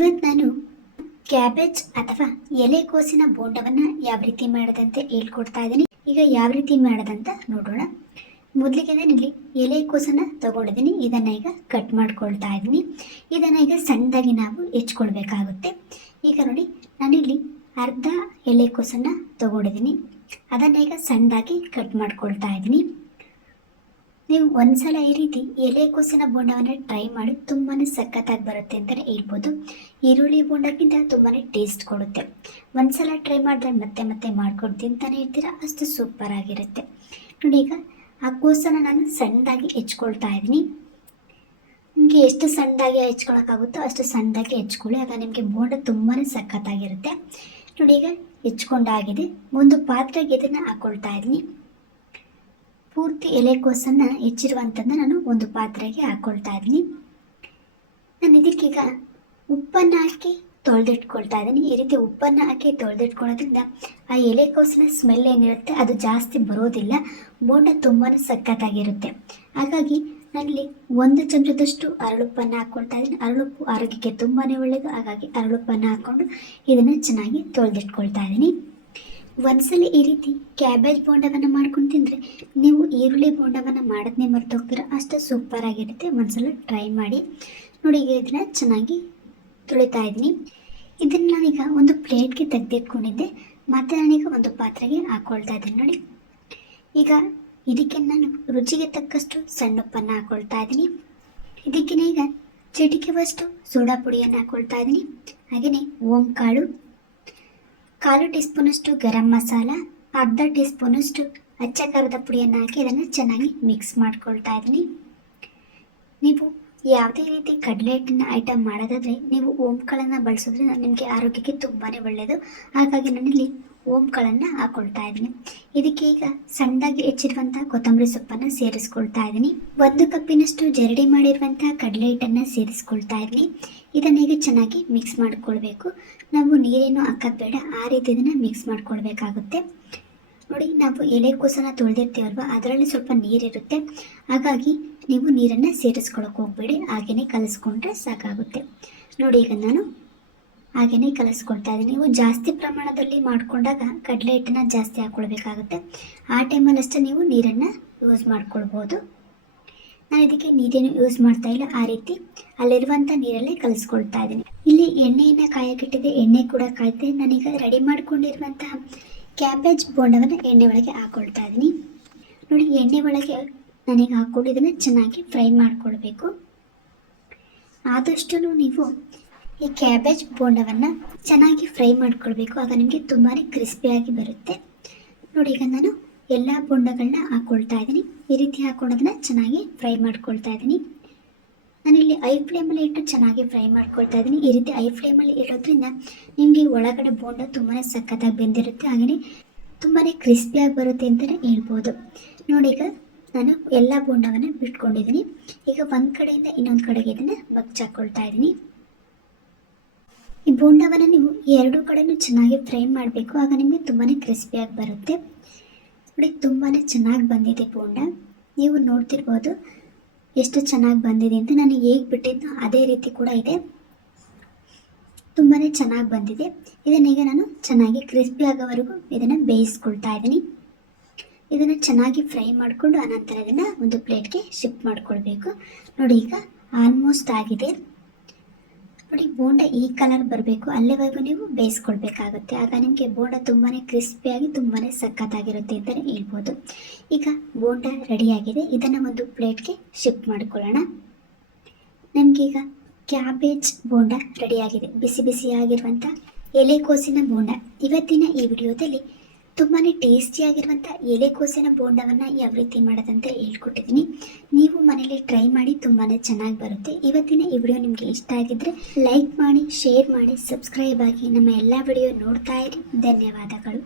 ಇವತ್ತು ನಾನು ಕ್ಯಾಬೇಜ್ ಅಥವಾ ಎಲೆಕೋಸಿನ ಬೋಂಡವನ್ನು ಯಾವ ರೀತಿ ಮಾಡೋದಂತ ಹೇಳ್ಕೊಡ್ತಾ ಇದ್ದೀನಿ. ಈಗ ಯಾವ ರೀತಿ ಮಾಡೋದಂತ ನೋಡೋಣ. ಮೊದಲಿಗೆ ನಾನಿಲ್ಲಿ ಎಲೆಕೋಸನ್ನು ತಗೊಂಡಿದ್ದೀನಿ. ಇದನ್ನು ಈಗ ಕಟ್ ಮಾಡ್ಕೊಳ್ತಾ ಇದ್ದೀನಿ. ಇದನ್ನು ಈಗ ಸಣ್ಣದಾಗಿ ನಾವು ಹೆಚ್ಕೊಳ್ಬೇಕಾಗುತ್ತೆ. ಈಗ ನೋಡಿ, ನಾನಿಲ್ಲಿ ಅರ್ಧ ಎಲೆಕೋಸನ್ನು ತಗೊಂಡಿದ್ದೀನಿ. ಅದನ್ನು ಈಗ ಸಣ್ಣದಾಗಿ ಕಟ್ ಮಾಡ್ಕೊಳ್ತಾ ಇದ್ದೀನಿ. ನೀವು ಒಂದ್ಸಲ ಈ ರೀತಿ ಎಲೆಕೋಸಿನ ಬೋಂಡವನ್ನು ಟ್ರೈ ಮಾಡಿ ತುಂಬಾ ಸಖತ್ತಾಗಿ ಬರುತ್ತೆ ಅಂತಲೇ ಹೇಳ್ಬೋದು. ಈರುಳ್ಳಿ ಬೋಂಡಕ್ಕಿಂತ ತುಂಬಾ ಟೇಸ್ಟ್ ಕೊಡುತ್ತೆ. ಒಂದ್ಸಲ ಟ್ರೈ ಮಾಡಿದ್ರೆ ಮತ್ತೆ ಮತ್ತೆ ಮಾಡ್ಕೊಂಡು ತಿಂತಾನೆ ಇರ್ತೀರ, ಅಷ್ಟು ಸೂಪರ್ ಆಗಿರುತ್ತೆ. ನೋಡಿ, ಈಗ ಆ ಕೋಸನ್ನು ನಾನು ಸಣ್ಣದಾಗಿ ಹೆಚ್ಕೊಳ್ತಾ ಇದ್ದೀನಿ. ನಿಮಗೆ ಎಷ್ಟು ಸಣ್ಣದಾಗಿ ಹೆಚ್ಕೊಳಕ್ಕಾಗುತ್ತೋ ಅಷ್ಟು ಸಣ್ಣದಾಗಿ ಹೆಚ್ಕೊಳ್ಳಿ, ಆಗ ನಿಮಗೆ ಬೋಂಡ ತುಂಬಾ ಸಖತ್ತಾಗಿರುತ್ತೆ. ನೋಡಿ, ಈಗ ಹೆಚ್ಕೊಂಡಾಗಿದೆ. ಒಂದು ಪಾತ್ರೆಗೆ ಇದನ್ನು ಹಾಕ್ಕೊಳ್ತಾ ಇದ್ದೀನಿ. ಪೂರ್ತಿ ಎಲೆಕೋಸನ್ನು ಹೆಚ್ಚಿರುವಂಥದ್ದು ನಾನು ಒಂದು ಪಾತ್ರೆಗೆ ಹಾಕ್ಕೊಳ್ತಾ ಇದ್ದೀನಿ. ನಾನು ಇದಕ್ಕೀಗ ಉಪ್ಪನ್ನು ಹಾಕಿ ತೊಳೆದಿಟ್ಕೊಳ್ತಾ ಇದ್ದೀನಿ. ಈ ರೀತಿ ಉಪ್ಪನ್ನು ಹಾಕಿ ತೊಳೆದಿಟ್ಕೊಳ್ಳೋದ್ರಿಂದ ಆ ಎಲೆಕೋಸಿನ ಸ್ಮೆಲ್ ಏನಿರುತ್ತೆ ಅದು ಜಾಸ್ತಿ ಬರೋದಿಲ್ಲ. ಬೋಂಡ ತುಂಬಾ ಸಖತ್ತಾಗಿರುತ್ತೆ. ಹಾಗಾಗಿ ನಾನಿಲ್ಲಿ 1 ಚಮಚದಷ್ಟು ಅರಳುಪ್ಪನ್ನು ಹಾಕ್ಕೊಳ್ತಾ ಇದ್ದೀನಿ. ಅರಳುಪ್ಪು ಆರೋಗ್ಯಕ್ಕೆ ತುಂಬಾ ಒಳ್ಳೆಯದು. ಹಾಗಾಗಿ ಅರಳುಪ್ಪನ್ನು ಹಾಕ್ಕೊಂಡು ಇದನ್ನು ಚೆನ್ನಾಗಿ ತೊಳೆದಿಟ್ಕೊಳ್ತಾ ಇದ್ದೀನಿ. ಒಂದ್ಸಲ ಈ ರೀತಿ ಕ್ಯಾಬೇಜ್ ಬೋಂಡವನ್ನು ಮಾಡ್ಕೊಂಡು ತಿಂದರೆ ನೀವು ಈರುಳ್ಳಿ ಬೋಂಡವನ್ನು ಮಾಡೋದನ್ನೇ ಮರ್ತೋಗ್ತೀರ, ಅಷ್ಟು ಸೂಪರ್ ಆಗಿರುತ್ತೆ. ಒಂದ್ಸಲ ಟ್ರೈ ಮಾಡಿ ನೋಡಿ. ಈಗ ಇದನ್ನು ಚೆನ್ನಾಗಿ ತೊಳಿತಾ ಇದ್ದೀನಿ. ಇದನ್ನು ನಾನೀಗ ಒಂದು ಪ್ಲೇಟ್ಗೆ ತೆಗೆದಿಟ್ಕೊಂಡಿದ್ದೆ. ಮತ್ತು ನಾನೀಗ ಒಂದು ಪಾತ್ರೆಗೆ ಹಾಕ್ಕೊಳ್ತಾ ಇದ್ದೀನಿ. ನೋಡಿ, ಈಗ ಇದಕ್ಕೆ ನಾನು ರುಚಿಗೆ ತಕ್ಕಷ್ಟು ಸಣ್ಣ ಉಪ್ಪನ್ನು ಹಾಕ್ಕೊಳ್ತಾ ಇದ್ದೀನಿ. ಇದಕ್ಕೆ ಈಗ ಚಿಟಿಕೆವಷ್ಟು ಸೋಡಾ ಪುಡಿಯನ್ನು ಹಾಕ್ಕೊಳ್ತಾ ಇದ್ದೀನಿ. ಹಾಗೆಯೇ ಓಂಕಾಳು, 1/4 ಟೀ ಸ್ಪೂನಷ್ಟು ಗರಂ ಮಸಾಲ, ಅರ್ಧ ಟೀ ಸ್ಪೂನಷ್ಟು ಅಚ್ಚ ಖಾರದ ಪುಡಿಯನ್ನು ಹಾಕಿ ಇದನ್ನು ಚೆನ್ನಾಗಿ ಮಿಕ್ಸ್ ಮಾಡ್ಕೊಳ್ತಾ ಇದ್ದೀನಿ. ನೀವು ಯಾವುದೇ ರೀತಿ ಕಡಲೆ ಹಿಟ್ಟಿನ ಐಟಮ್ ಮಾಡೋದಾದರೆ ನೀವು ಓಂಕಾಳನ್ನು ಬಳಸೋದ್ರಿಂದ ನಿಮಗೆ ಆರೋಗ್ಯಕ್ಕೆ ತುಂಬಾ ಒಳ್ಳೆಯದು. ಹಾಗಾಗಿ ನಾನಿಲ್ಲಿ ಓಂಕಾಳನ್ನು ಹಾಕ್ಕೊಳ್ತಾ ಇದ್ದೀನಿ. ಇದಕ್ಕೆ ಈಗ ಸಣ್ಣದಾಗಿ ಹೆಚ್ಚಿರುವಂಥ ಕೊತ್ತಂಬರಿ ಸೊಪ್ಪನ್ನು ಸೇರಿಸ್ಕೊಳ್ತಾ ಇದ್ದೀನಿ. 1 ಕಪ್ಪಿನಷ್ಟು ಜರಡಿ ಮಾಡಿರುವಂಥ ಕಡಲೆ ಹಿಟ್ಟನ್ನು ಸೇರಿಸ್ಕೊಳ್ತಾ ಇದ್ದೀನಿ. ಇದನ್ನೀಗ ಚೆನ್ನಾಗಿ ಮಿಕ್ಸ್ ಮಾಡಿಕೊಳ್ಬೇಕು. ನಾವು ನೀರೇನು ಹಾಕೋದು ಬೇಡ, ಆ ರೀತಿ ಇದನ್ನು ಮಿಕ್ಸ್ ಮಾಡ್ಕೊಳ್ಬೇಕಾಗುತ್ತೆ. ನೋಡಿ, ನಾವು ಎಲೆಕೋಸನ್ನು ತೊಳೆದಿರ್ತೀವಲ್ವ, ಅದರಲ್ಲಿ ಸ್ವಲ್ಪ ನೀರಿರುತ್ತೆ. ಹಾಗಾಗಿ ನೀವು ನೀರನ್ನು ಸೇರಿಸ್ಕೊಳಕ್ಕೆ ಹೋಗಬೇಡಿ, ಹಾಗೆಯೇ ಕಲಿಸ್ಕೊಂಡ್ರೆ ಸಾಕಾಗುತ್ತೆ. ನೋಡಿ, ಈಗ ನಾನು ಹಾಗೆಯೇ ಕಲಿಸ್ಕೊಳ್ತಾ ಇದ್ದೀನಿ. ನೀವು ಜಾಸ್ತಿ ಪ್ರಮಾಣದಲ್ಲಿ ಮಾಡಿಕೊಂಡಾಗ ಕಡಲೆ ಹಿಟ್ಟನ್ನು ಜಾಸ್ತಿ ಹಾಕ್ಕೊಳ್ಬೇಕಾಗುತ್ತೆ. ಆ ಟೈಮಲ್ಲಿ ಅಷ್ಟೇ ನೀವು ನೀರನ್ನು ಯೂಸ್ ಮಾಡ್ಕೊಳ್ಬೋದು. ನಾನು ಇದಕ್ಕೆ ನೀರೇನು ಯೂಸ್ ಮಾಡ್ತಾ ಇಲ್ಲ, ಆ ರೀತಿ ಅಲ್ಲಿರುವಂಥ ನೀರಲ್ಲೇ ಕಲಿಸ್ಕೊಳ್ತಾ ಇದ್ದೀನಿ. ಇಲ್ಲಿ ಎಣ್ಣೆಯನ್ನು ಕಾಯಕ್ಕಿಟ್ಟಿದೆ, ಎಣ್ಣೆ ಕೂಡ ಕಾಯ್ತಿದೆ. ನಾನೀಗ ರೆಡಿ ಮಾಡ್ಕೊಂಡಿರುವಂತಹ ಕ್ಯಾಬೇಜ್ ಬೋಂಡವನ್ನು ಎಣ್ಣೆ ಒಳಗೆ ಹಾಕ್ಕೊಳ್ತಾ ಇದ್ದೀನಿ. ನೋಡಿ, ಎಣ್ಣೆ ಒಳಗೆ ನಾನೀಗ ಹಾಕ್ಕೊಂಡು ಇದನ್ನು ಚೆನ್ನಾಗಿ ಫ್ರೈ ಮಾಡ್ಕೊಳ್ಬೇಕು. ಆದಷ್ಟು ನೀವು ಈ ಕ್ಯಾಬೇಜ್ ಬೋಂಡವನ್ನು ಚೆನ್ನಾಗಿ ಫ್ರೈ ಮಾಡ್ಕೊಳ್ಬೇಕು, ಆಗ ನಿಮಗೆ ತುಂಬಾ ಕ್ರಿಸ್ಪಿಯಾಗಿ ಬರುತ್ತೆ. ನೋಡಿ, ಈಗ ನಾನು ಎಲ್ಲ ಬೋಂಡಗಳನ್ನ ಹಾಕ್ಕೊಳ್ತಾ ಇದ್ದೀನಿ. ಈ ರೀತಿ ಹಾಕ್ಕೊಳ್ಳೋದನ್ನ ಚೆನ್ನಾಗಿ ಫ್ರೈ ಮಾಡ್ಕೊಳ್ತಾ ಇದ್ದೀನಿ. ನಾನಿಲ್ಲಿ ಐ ಫ್ಲೇಮಲ್ಲಿ ಇಟ್ಟು ಚೆನ್ನಾಗಿ ಫ್ರೈ ಮಾಡ್ಕೊಳ್ತಾ ಇದ್ದೀನಿ. ಈ ರೀತಿ ಐ ಫ್ಲೇಮಲ್ಲಿ ಇಡೋದ್ರಿಂದ ನಿಮಗೆ ಒಳಗಡೆ ಬೋಂಡ ತುಂಬಾ ಸಖತ್ತಾಗಿ ಬೆಂದಿರುತ್ತೆ, ಹಾಗೆಯೇ ತುಂಬಾ ಕ್ರಿಸ್ಪಿಯಾಗಿ ಬರುತ್ತೆ ಅಂತಲೇ ಹೇಳ್ಬೋದು. ನೋಡಿ, ಈಗ ನಾನು ಎಲ್ಲ ಬೋಂಡವನ್ನು ಬಿಟ್ಕೊಂಡಿದ್ದೀನಿ. ಈಗ ಒಂದು ಕಡೆಯಿಂದ ಇನ್ನೊಂದು ಕಡೆಗೆ ಇದನ್ನು ಬಗ್ಚಾಕೊಳ್ತಾ ಇದ್ದೀನಿ. ಈ ಬೋಂಡವನ್ನು ನೀವು 2 ಕಡೆಯೂ ಚೆನ್ನಾಗಿ ಫ್ರೈ ಮಾಡಬೇಕು, ಆಗ ನಿಮಗೆ ತುಂಬಾ ಕ್ರಿಸ್ಪಿಯಾಗಿ ಬರುತ್ತೆ. ನೋಡಿ, ತುಂಬಾ ಚೆನ್ನಾಗಿ ಬಂದಿದೆ ಬೋಂಡ. ನೀವು ನೋಡ್ತಿರ್ಬೋದು ಎಷ್ಟು ಚೆನ್ನಾಗಿ ಬಂದಿದೆ ಅಂತ. ನಾನು ಹೇಗೆ ಬಿಟ್ಟಿದ್ದು ಅದೇ ರೀತಿ ಕೂಡ ಇದೆ, ತುಂಬಾ ಚೆನ್ನಾಗಿ ಬಂದಿದೆ. ಇದನ್ನೀಗ ನಾನು ಚೆನ್ನಾಗಿ ಕ್ರಿಸ್ಪಿ ಆಗೋವರೆಗೂ ಇದನ್ನು ಬೇಯಿಸ್ಕೊಳ್ತಾ ಇದ್ದೀನಿ. ಇದನ್ನು ಚೆನ್ನಾಗಿ ಫ್ರೈ ಮಾಡಿಕೊಂಡು ಆನಂತರ ಇದನ್ನು ಒಂದು ಪ್ಲೇಟ್ಗೆ ಶಿಫ್ಟ್ ಮಾಡ್ಕೊಳ್ಬೇಕು. ನೋಡಿ, ಈಗ ಆಲ್ಮೋಸ್ಟ್ ಆಗಿದೆ. ನೋಡಿ, ಬೋಂಡ ಈ ಕಲರ್ ಬರಬೇಕು, ಅಲ್ಲಿವರೆಗೂ ನೀವು ಬೇಯಿಸ್ಕೊಳ್ಬೇಕಾಗುತ್ತೆ. ಆಗ ನಿಮಗೆ ಬೋಂಡ ತುಂಬಾ ಕ್ರಿಸ್ಪಿಯಾಗಿ ತುಂಬಾ ಸಖತ್ತಾಗಿರುತ್ತೆ ಅಂತಲೇ ಹೇಳ್ಬೋದು. ಈಗ ಬೋಂಡ ರೆಡಿಯಾಗಿದೆ. ಇದನ್ನು ಒಂದು ಪ್ಲೇಟ್ಗೆ ಶಿಫ್ಟ್ ಮಾಡಿಕೊಳ್ಳೋಣ. ನಮಗೀಗ ಕ್ಯಾಬೇಜ್ ಬೋಂಡ ರೆಡಿಯಾಗಿದೆ. ಬಿಸಿ ಬಿಸಿಯಾಗಿರುವಂಥ ಎಲೆಕೋಸಿನ ಬೋಂಡ. ಇವತ್ತಿನ ಈ ವಿಡಿಯೋದಲ್ಲಿ ತುಂಬಾ ಟೇಸ್ಟಿಯಾಗಿರುವಂಥ ಎಲೆಕೋಸಿನ ಬೋಂಡವನ್ನು ಯಾವ ರೀತಿ ಮಾಡೋದಂತ ಹೇಳ್ಕೊಟ್ಟಿದ್ದೀನಿ. ನೀವು ಮನೇಲಿ ಟ್ರೈ ಮಾಡಿ, ತುಂಬಾ ಚೆನ್ನಾಗಿ ಬರುತ್ತೆ. ಇವತ್ತಿನ ಈ ವಿಡಿಯೋ ನಿಮಗೆ ಇಷ್ಟ ಆಗಿದ್ದರೆ ಲೈಕ್ ಮಾಡಿ, ಶೇರ್ ಮಾಡಿ, ಸಬ್ಸ್ಕ್ರೈಬ್ ಆಗಿ ನಮ್ಮ ಎಲ್ಲ ವಿಡಿಯೋ ನೋಡ್ತಾ ಇರಿ. ಧನ್ಯವಾದಗಳು.